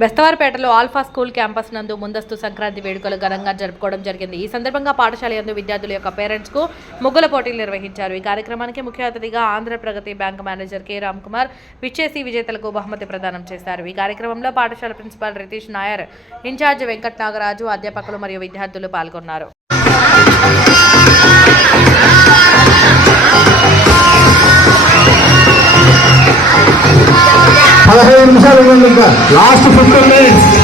బెస్తవారిపేటలో alpha school campus నందు ముందస్తు సంక్రాంతి వేడుకలు ఘనంగా జరుపుకోవడం జరిగింది. ఈ సందర్భంగా పాఠశాల యందు విద్యార్థుల యొక్క పేరెంట్స్ కు ముగ్గుల పోటీలు నిర్వహించారు. ఈ కార్యక్రమానికి ముఖ్య అతిథిగా Andhra Pragathi bank manager K Ram Kumar విచ్చేసి విజేతలకు బహుమతి ప్రదానం చేశారు. ఈ కార్యక్రమంలో పాఠశాల ప్రిన్సిపాల్ రితీష్ నాయర్, ఇన్ఛార్జ్ వెంకట్ నాగరాజు, అధ్యాపకులు మరియు విద్యార్థులు పాల్గొన్నారు. 15 నిమిషాలు ఇంకా లాస్ట్ 15 minutes.